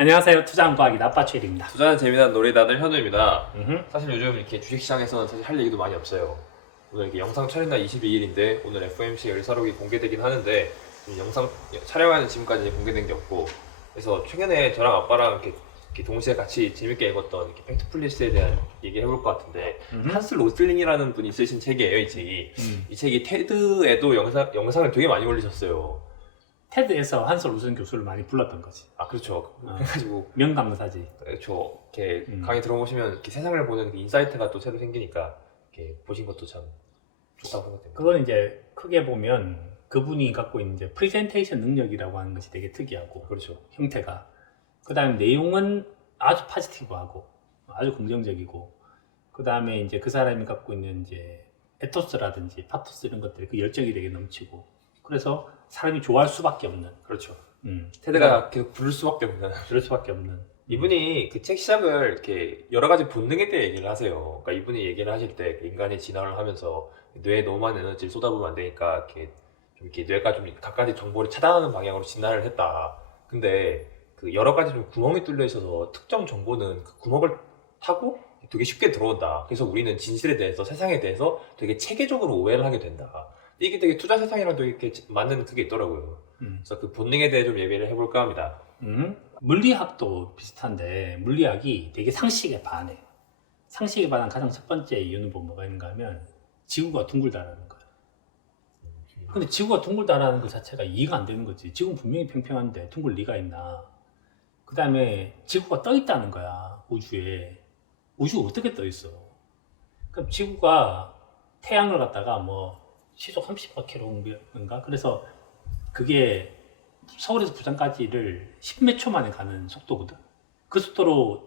안녕하세요. 투자한 과학이 나빠추일입니다. 투자는 재미난 놀이다들 현우입니다. 음흠. 사실 요즘 이렇게 주식시장에서는 사실 할 얘기도 많이 없어요. 오늘 이렇게 영상 촬영날 22일인데 오늘 FOMC 열사록이 공개되긴 하는데 영상 촬영하는 지금까지 공개된 게 없고, 그래서 최근에 저랑 아빠랑 이렇게 동시에 같이 재밌게 읽었던 이렇게 팩트플리스에 대한 얘기를 해볼 것 같은데, 한스 로슬링이라는 분이 쓰신 책이에요, 이 책이. 이 책이 테드에도 영상을 되게 많이 올리셨어요. 테드에서 한스 로슨 교수를 많이 불렀던 거지. 아, 그렇죠. 그래가지고 명강사지. 그렇죠. 이렇게 강의 들어보시면 이렇게 세상을 보는 그 인사이트가 또 새로 생기니까 이렇게 보신 것도 참 좋다고 생각됩니다. 그건 이제 크게 보면 그분이 갖고 있는 이제 프리젠테이션 능력이라고 하는 것이 되게 특이하고, 그렇죠. 형태가. 그 다음에 내용은 아주 파지티브하고 아주 긍정적이고, 그 다음에 이제 그 사람이 갖고 있는 이제 에토스라든지 파토스 이런 것들이 그 열정이 되게 넘치고, 그래서 사람이 좋아할 수밖에 없는. 그렇죠. 음. 테드가 계속 부를 수밖에 없는. 그럴 수밖에 없는. 이분이 그 책 시작을 이렇게 여러 가지 본능에 대해 얘기를 하세요. 그러니까 이분이 얘기를 하실 때 인간의 진화를 하면서 뇌에 너무 많은 에너지를 쏟아부으면 안 되니까 이렇게 뇌가 좀 각가지 정보를 차단하는 방향으로 진화를 했다. 근데 그 여러 가지 좀 구멍이 뚫려 있어서 특정 정보는 그 구멍을 타고 되게 쉽게 들어온다. 그래서 우리는 진실에 대해서, 세상에 대해서 되게 체계적으로 오해를 하게 된다. 이게 되게 투자 세상이랑도 이렇게 맞는 그게 있더라고요. 그래서 그 본능에 대해 좀 얘기를 해볼까 합니다. 물리학도 비슷한데, 물리학이 되게 상식에 반해. 상식에 반한 가장 첫 번째 이유는 뭐가 있는가 하면 지구가 둥글다라는 거야. 근데 지구가 둥글다라는 것 자체가 이해가 안 되는 거지. 지구는 분명히 평평한데 둥글 리가 있나. 그 다음에 지구가 떠 있다는 거야, 우주에. 우주가 어떻게 떠 있어? 그럼 지구가 태양을 갖다가 뭐 시속 30km인가? 그래서 그게 서울에서 부산까지를 10몇 초 만에 가는 속도거든. 그 속도로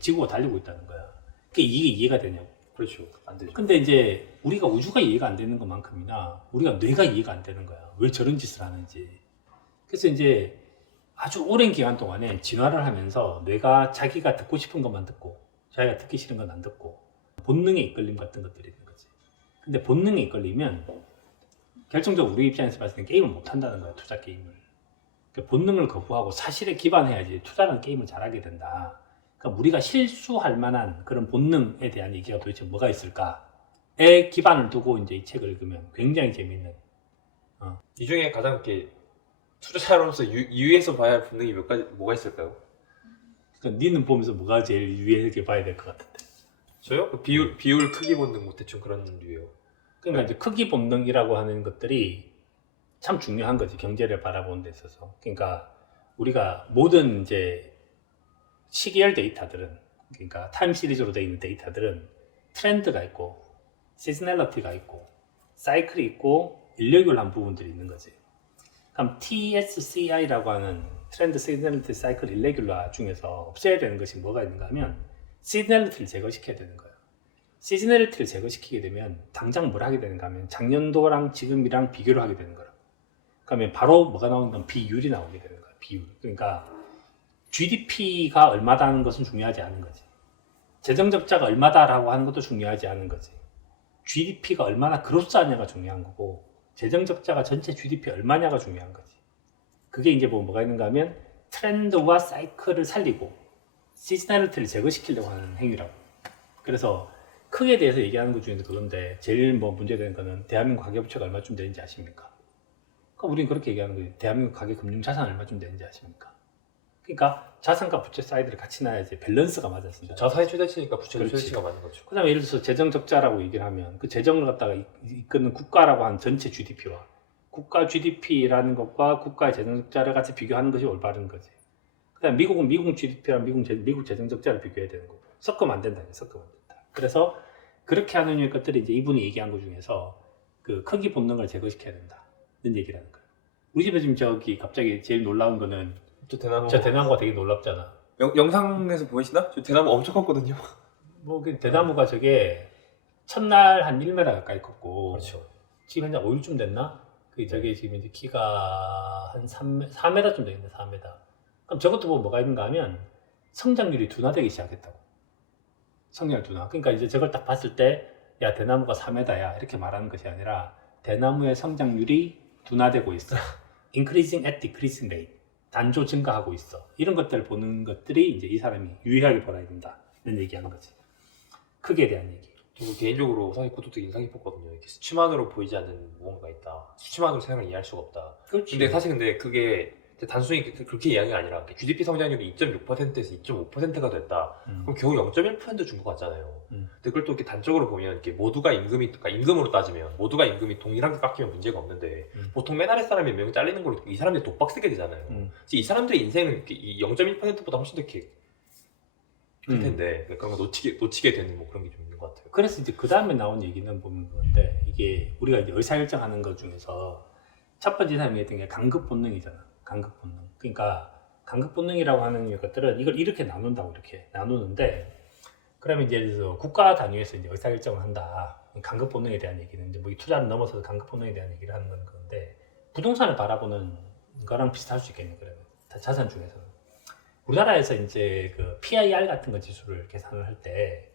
지구가 달리고 있다는 거야. 그게 이게 이해가 되냐고. 그렇죠. 안 되죠. 근데 이제 우리가 우주가 이해가 안 되는 것만큼이나 우리가 뇌가 이해가 안 되는 거야. 왜 저런 짓을 하는지. 그래서 이제 아주 오랜 기간 동안에 진화를 하면서 뇌가 자기가 듣고 싶은 것만 듣고 자기가 듣기 싫은 건 안 듣고, 본능의 이끌림 같은 것들이 있는 거지. 근데 본능에 이끌리면 결정적으로 우리 입장에서 봤을 때 게임을 못 한다는 거야, 투자 게임을. 그러니까 본능을 거부하고 사실에 기반해야지 투자라는 게임을 잘하게 된다. 그러니까 우리가 실수할 만한 그런 본능에 대한 얘기가 도대체 뭐가 있을까에 기반을 두고 이제 이 책을 읽으면 굉장히 재밌는. 이 중에 가장 이렇게 투자자로서 유의해서 봐야 할 본능이 뭐가 있을까요? 그러니까 니는 보면서 뭐가 제일 유의하게 봐야 될 것 같은데. 저요? 그 비율 크기 본능 뭐 대충 그런 류예요. 그러니까 이제 크기 본능이라고 하는 것들이 참 중요한 거지, 경제를 바라보는 데 있어서. 그러니까 우리가 모든 이제 시계열 데이터들은, 그러니까 타임 시리즈로 되어 있는 데이터들은 트렌드가 있고 시즈널리티가 있고 사이클이 있고 일렉율한 부분들이 있는 거지. 그럼 TSCI라고 하는 트렌드, 시즈널리티, 사이클, 일렉율라 중에서 없애야 되는 것이 뭐가 있는가 하면 시즈널리티를 제거시켜야 되는 거예요. 시즈널리티를 제거시키게 되면 당장 뭘 하게 되는가 하면 작년도랑 지금이랑 비교를 하게 되는 거예요. 그러면 바로 뭐가 나오는 비율이 나오게 되는 거예요. 비율. 그러니까 GDP가 얼마다는 것은 중요하지 않은 거지. 재정적자가 얼마다라고 하는 것도 중요하지 않은 거지. GDP가 얼마나 그로스하냐가 중요한 거고, 재정적자가 전체 GDP 얼마냐가 중요한 거지. 그게 이제 뭐가 있는가 하면 트렌드와 사이클을 살리고 시즈널리티를 제거시키려고 하는 행위라고. 그래서 크게 대해서 얘기하는 것 중에서 그건데, 제일 문제되는 거는 대한민국 가계부채가 얼마쯤 되는지 아십니까? 그러니까 우리는 그렇게 얘기하는 거예요. 대한민국 가계 금융자산 얼마쯤 되는지 아십니까? 그러니까 자산과 부채 사이드를 같이 놔야지 밸런스가 맞았습니다. 자산이 최대치니까 부채도 그렇지. 최대치가 맞는 거죠. 그 다음에 예를 들어서 재정적자라고 얘기를 하면 그 재정을 갖다가 이끄는 국가라고 하는 전체 GDP와 국가 GDP라는 것과 국가의 재정적자를 같이 비교하는 것이 올바른 거지. 그 다음에 미국은 미국 GDP랑 미국 재정적자를 비교해야 되는 거고, 섞으면 안 된다. 섞으면 안 된다. 그래서 그렇게 하는 류의 것들이 이제 이분이 얘기한 것 중에서 그 크기 본능을 제거시켜야 된다는 얘기를 하는 거예요. 우리 집에 지금 저기 갑자기 제일 놀라운 거는 저 대나무. 저 대나무가 되게 놀랍잖아. 영상에서 보이시나? 저 대나무 엄청 컸거든요. 그 대나무가 저게 첫날 한 1m 가까이 컸고, 그렇죠. 지금 현재 5일쯤 됐나? 저게 지금 이제 키가 한 4m쯤 되겠네, 4m. 그럼 저것도 뭐가 있는가 하면 성장률이 둔화되기 시작했다고. 성장률 둔화. 그러니까 이제 저걸 딱 봤을 때, 야, 대나무가 4m야. 이렇게 말하는 것이 아니라, 대나무의 성장률이 둔화되고 있어. increasing at decreasing rate. 단조 증가하고 있어. 이런 것들을 보는 것들이 이제 이 사람이 유의하게 보아야 된다. 이런 얘기하는 거지. 크기에 대한 얘기. 저도 개인적으로 사실 그것도 되게 인상 깊었거든요. 이렇게 수치만으로 보이지 않는 무언가 있다. 수치만으로 세상을 이해할 수가 없다. 그렇지. 근데 사실 그게 단순히 그렇게 이야기가 아니라 GDP 성장률이 2.6%에서 2.5%가 됐다. 그럼 겨우 0.1% 준 것 같잖아요. 근데 그걸 또 이렇게 단적으로 보면 이렇게 모두가 그러니까 임금으로 따지면 모두가 임금이 동일하게 깎이면 문제가 없는데 보통 맨 아래 사람이 몇 명 잘리는 걸로 이 사람들이 독박 쓰게 되잖아요. 그래서 이 사람들의 인생은 이렇게 이 0.1%보다 훨씬 더 이렇게 클 텐데 그런 거 놓치게 되는 뭐 그런 게 좀 있는 것 같아요. 그래서 이제 그 다음에 나온 얘기는 보면 그건데 이게 우리가 이제 의사결정하는 것 중에서 첫 번째 사람이 했던 게 강급 본능이잖아. 강급 본능. 그러니까 강급 본능이라고 하는 것들은 이걸 이렇게 나눈다고 이렇게 나누는데 그러면 이제 그래서 국가 단위에서 이제 의사결정을 한다. 강급 본능에 대한 얘기는 이제 뭐 이 투자를 넘어서서 강급 본능에 대한 얘기를 하는 건 건데 부동산을 바라보는 거랑 비슷할 수 있겠네요. 그러면 자산 중에서는 우리나라에서 이제 그 PIR 같은 거 지수를 계산을 할 때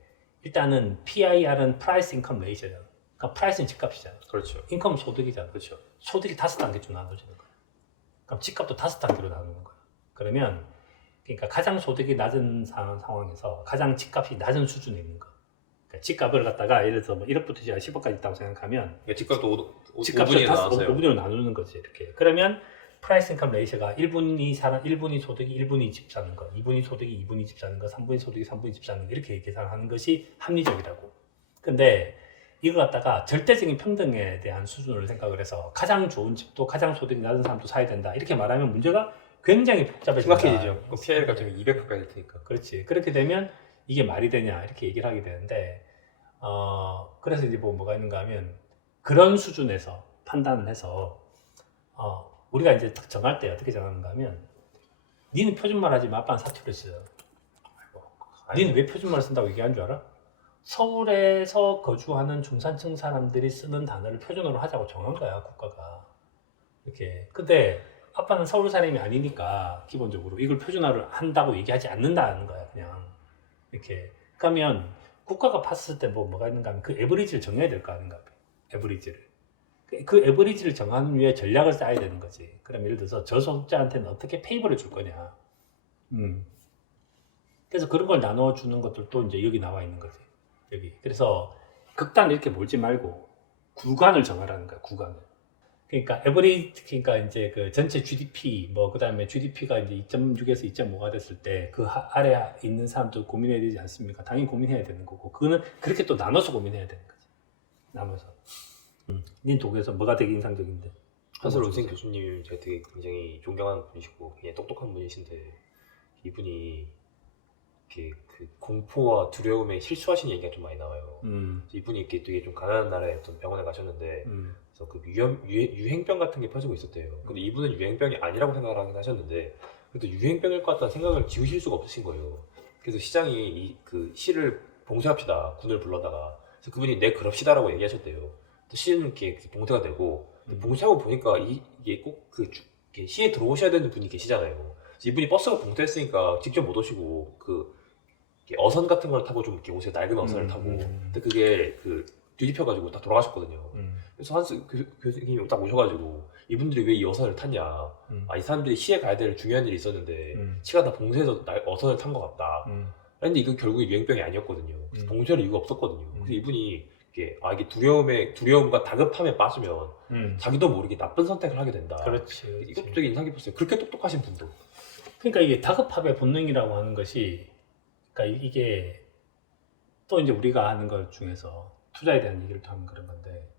일단은 PIR은 Price Income Ratio잖아. 그러니까 프라이스는 집값이잖아. 그렇죠. 인컴은 소득이잖아. 그렇죠. 소득이 5단계쯤 나눠지는 거야. 그럼 집값도 5단계로 나누는 거야. 그러면 그러니까 가장 소득이 낮은 상황에서 가장 집값이 낮은 수준에 있는 거. 그러니까 집값을 갖다가 예를 들어서 뭐 1억부터 시작 10억까지 있다고 생각하면 집값도 집값을 5분위로 나왔어요. 5분위로 나누는 거지 이렇게. 그러면 프라이스 인컴 레이셔가 1분이 소득이 1분이 집 사는 거, 2분이 소득이 2분이 집 사는 거, 3분이 소득이 3분이 집 사는 거 이렇게 계산하는 것이 합리적이라고. 근데 이걸 갖다가 절대적인 평등에 대한 수준으로 생각을 해서 가장 좋은 집도 가장 소득이 낮은 사람도 사야 된다 이렇게 말하면 문제가 굉장히 복잡해진다. 심각해지죠. 그 PIR 같은 게 200 가까이 될 테니까. 그렇지. 그렇게 되면 이게 말이 되냐 이렇게 얘기를 하게 되는데 그래서 이제 뭐가 있는가 하면 그런 수준에서 판단을 해서 우리가 이제 딱 정할 때 어떻게 정하는가 하면 니는 표준말 하지 마. 아빠는 사투리 써. 니는 왜 표준말을 쓴다고 얘기한 줄 알아? 서울에서 거주하는 중산층 사람들이 쓰는 단어를 표준어로 하자고 정한 거야 국가가. 이렇게. 근데 아빠는 서울 사람이 아니니까 기본적으로 이걸 표준어를 한다고 얘기하지 않는다는 거야 그냥. 이렇게. 그러면 국가가 봤을 때 뭐가 있는가 하면 그 에버리지를 정해야 될 거 아닌가. 에버리지를. 그 에버리지를 정하는 위에 전략을 짜야 되는 거지. 그럼 예를 들어서 저소득자한테는 어떻게 페이버를 줄 거냐. 그래서 그런 걸 나눠주는 것들도 이제 여기 나와 있는 거지. 여기. 그래서 극단 이렇게 몰지 말고 구간을 정하라는 거야. 구간을. 그러니까 그러니까 이제 그 전체 GDP 그다음에 GDP가 이제 2.6에서 2.5가 됐을 때 그 아래 있는 사람도 고민해야 되지 않습니까? 당연히 고민해야 되는 거고 그거는 그렇게 또 나눠서 고민해야 되는 거지. 나눠서. 닌 독에서 뭐가 되게 인상적인데? 한솔 우생 교수님 제가 되게 굉장히 존경하는 분이시고 굉장히 똑똑한 분이신데 이분이 이렇게 그 공포와 두려움에 실수하신 얘기가 좀 많이 나와요. 이분이 이렇게 되게 좀 가난한 나라의 어떤 병원에 가셨는데 그래서 그 유행병 같은 게 퍼지고 있었대요. 근데 이분은 유행병이 아니라고 생각을 하긴 하셨는데 그래도 유행병일 것 같다는 생각을 지우실 수가 없으신 거예요. 그래서 시장이 그 시를 봉쇄합시다. 군을 불러다가 그래서 그분이 네 그럽시다라고 얘기하셨대요. 시는 이렇게 봉쇄가 되고 봉쇄하고 보니까 이게 꼭 그 시에 들어오셔야 되는 분이 계시잖아요. 그래서 이분이 버스가 봉쇄했으니까 직접 못 오시고 그 어선 같은 걸 타고 좀 이렇게 오세요. 낡은 어선을 타고. 근데 그게 그 뒤집혀가지고 다 돌아가셨거든요. 그래서 한스 교수님이 딱 오셔가지고 이분들이 왜 이 어선을 탔냐. 이 사람들이 시에 가야 될 중요한 일이 있었는데 시가 다 봉쇄해서 어선을 탄 것 같다. 근데 이건 결국에 유행병이 아니었거든요. 그래서 봉쇄할 이유가 없었거든요. 그래서 이분이 이게 두려움과 다급함에 빠지면 자기도 모르게 나쁜 선택을 하게 된다. 그렇지. 이것도 되게 인상 깊었어요. 그렇게 똑똑하신 분도. 그러니까 이게 다급함의 본능이라고 하는 것이, 그러니까 이게 또 이제 우리가 하는 것 중에서 투자에 대한 얘기를 또 하면 그런 건데,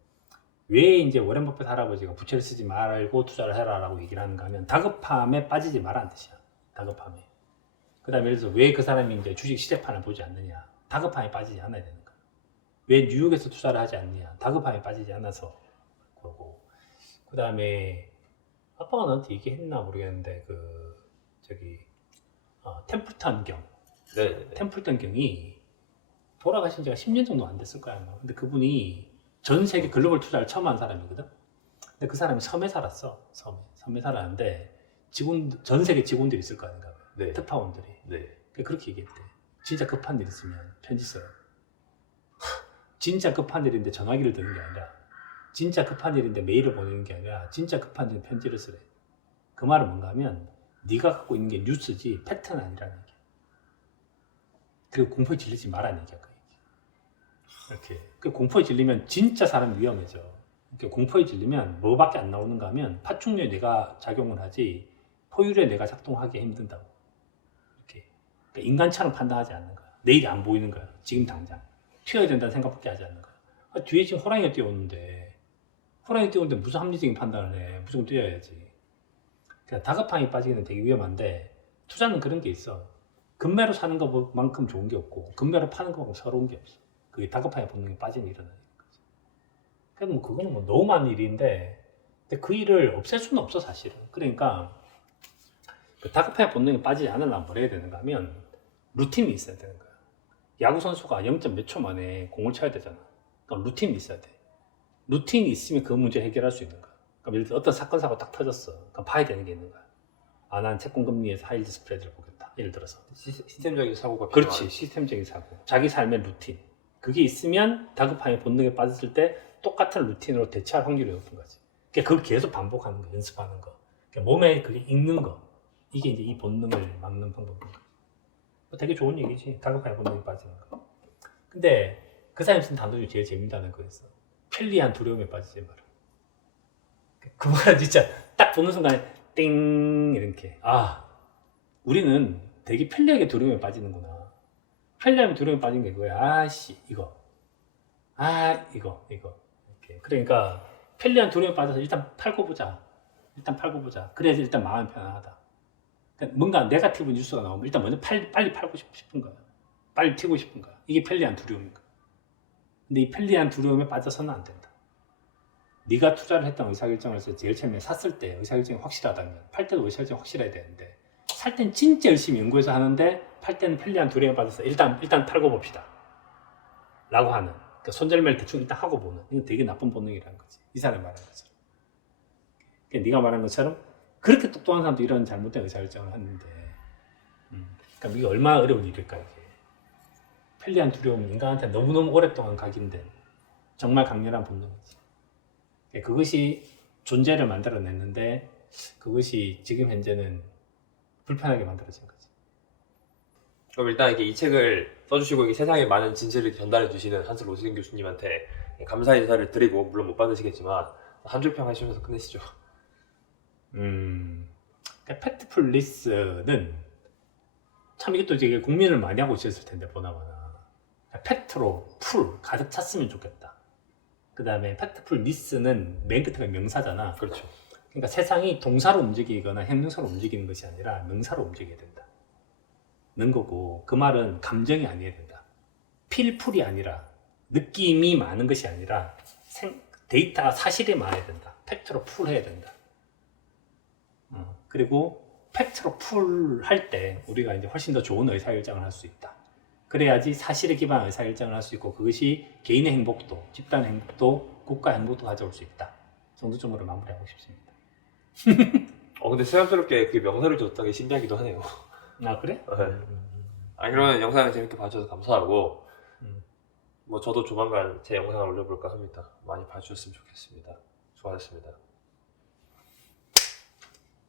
왜 이제 워렌 버핏 할아버지가 부채를 쓰지 말고 투자를 해라라고 얘기를 하는가 하면 다급함에 빠지지 말라는 뜻이야. 다급함에. 그 다음에 예를 들어서 왜 그 사람이 이제 주식 시세판을 보지 않느냐. 다급함에 빠지지 않아야 되는 거야. 왜 뉴욕에서 투자를 하지 않느냐. 다급함에 빠지지 않아서 그러고. 그 다음에 아빠가 나한테 얘기했나 모르겠는데 템플턴 경. 네. 템플턴 경이 돌아가신 지가 10년 정도 안 됐을 거야 아마. 근데 그분이 전 세계 글로벌 투자를 처음 한 사람이거든. 근데 그 사람이 섬에 살았어. 섬에 살았는데 전 세계 직원들이 있을 거 아닌가. 네. 특파원들이. 네. 그렇게 얘기했대. 진짜 급한 일 있으면 편지 써요. 진짜 급한 일인데 전화기를 드는 게 아니라, 진짜 급한 일인데 메일을 보내는 게 아니라, 진짜 급한 일은 편지를 쓰래. 그 말은 뭔가 하면 네가 갖고 있는 게 뉴스지 팩트는 아니라는 얘기야. 그리고 공포에 질리지 말라는 얘기야. 그 얘기. 이렇게. 그 공포에 질리면 진짜 사람 위험해져. 이렇게 공포에 질리면 뭐밖에 안 나오는가 하면 파충류에 뇌가 작용을 하지 포유류에 뇌가 작동하기 힘든다고. 이렇게. 그러니까 인간처럼 판단하지 않는 거야. 내일이 안 보이는 거야. 지금 당장. 튀어야 된다는 생각밖에 하지 않는 거야. 아, 뒤에 지금 호랑이가 뛰어오는데 무슨 합리적인 판단을 해. 무조건 뛰어야지. 그러니까 다급함에 빠지기는 되게 위험한데 투자는 그런 게 있어. 금매로 사는 것만큼 좋은 게 없고 금매로 파는 것만큼 서러운 게 없어. 그게 다급함에 본능에 빠지면 일어나는 거지. 그러니까 뭐 그거는 뭐 너무 많은 일인데 근데 그 일을 없앨 수는 없어 사실은. 그러니까 그 다급함에 본능에 빠지지 않으려면 뭘 해야 되는가 하면 루틴이 있어야 되는 거야. 야구 선수가 0. 몇 초 만에 공을 쳐야 되잖아. 그러니까 루틴이 있어야 돼. 루틴이 있으면 그 문제 해결할 수 있는 거야. 그럼 예를 들어 어떤 사건 사고 딱 터졌어. 그럼 봐야 되는 게 있는 거야. 아, 난 채권금리에서 하이힐드 스프레드를 보겠다. 예를 들어서. 시스템적인 사고가 그렇지. 필요한. 시스템적인 사고. 자기 삶의 루틴. 그게 있으면 다급함에 본능에 빠졌을 때 똑같은 루틴으로 대처할 확률이 높은 거지. 그러니까 그걸 계속 반복하는 거, 연습하는 거. 그러니까 몸에 그게 익는 거. 이게 이제 이 본능을 막는 방법인 거야. 되게 좋은 얘기지. 다급함에 본능에 빠지는 거. 근데 그 사람이 쓴 단어 중에 제일 재밌다는 거였어. 편리한 두려움에 빠지지 마라. 그 말은 진짜 딱 보는 순간에 띵 이렇게 우리는 되게 편리하게 두려움에 빠지는구나. 편리하면 두려움에 빠진 게 그거야. 이거 이렇게. 그러니까 편리한 두려움에 빠져서 일단 팔고 보자. 그래야지 일단 마음이 편안하다. 그러니까 뭔가 네거티브 뉴스가 나오면 일단 먼저 빨리 팔고 싶은 거야. 빨리 튀고 싶은 거야. 이게 편리한 두려움인 거야. 근데 이 편리한 두려움에 빠져서는 안 된다. 네가 투자를 했던 의사결정을 해서 제일 처음에 샀을 때 의사결정이 확실하다면 팔 때도 의사결정이 확실해야 되는데 살 땐 진짜 열심히 연구해서 하는데 팔 때는 편리한 두려움에 빠져서 일단 팔고 봅시다 라고 하는, 그러니까 손절매를 대충 일단 하고 보는, 이건 되게 나쁜 본능이라는 거지. 이 사람이 말한 것처럼. 그러니까 네가 말한 것처럼 그렇게 똑똑한 사람도 이런 잘못된 의사결정을 하는데 그러니까 이게 얼마나 어려운 일일까. 이게 편리한 두려움은 인간한테 너무너무 오랫동안 각인된 정말 강렬한 본능이지. 그것이 존재를 만들어냈는데 그것이 지금 현재는 불편하게 만들어진 거지. 그럼 일단 이게 이 책을 써주시고 이게 세상에 많은 진실을 전달해 주시는 한슬 로스링 교수님한테 감사 인사를 드리고, 물론 못 받으시겠지만 한 줄 평 하시면서 끝내시죠. 팩트풀리스는 참 이것도 이제 고민을 많이 하고 있었을 텐데 보나마나 팩트로 풀 가득 찼으면 좋겠다. 그 다음에 팩트풀리스는 맨 끝에가 명사잖아. 그렇죠. 그러니까 세상이 동사로 움직이거나 형용사로 움직이는 것이 아니라 명사로 움직여야 된다는 거고, 그 말은 감정이 아니어야 된다. 필풀이 아니라 느낌이 많은 것이 아니라 데이터가 사실이 많아야 된다. 팩트로 풀해야 된다. 그리고 팩트로 풀할 때 우리가 이제 훨씬 더 좋은 의사결정을 할 수 있다. 그래야지 사실에 기반한 의사결정을 할 수 있고 그것이 개인의 행복도, 집단 행복도, 국가 행복도 가져올 수 있다. 정도적으로 마무리하고 싶습니다. 근데 새삼스럽게 그 명사를 줬던 게 신기하기도 하네요. 아 그래? 네. 그러면 영상을 재밌게 봐주셔서 감사하고 뭐 저도 조만간 제 영상을 올려볼까 합니다. 많이 봐주셨으면 좋겠습니다. 수고하셨습니다.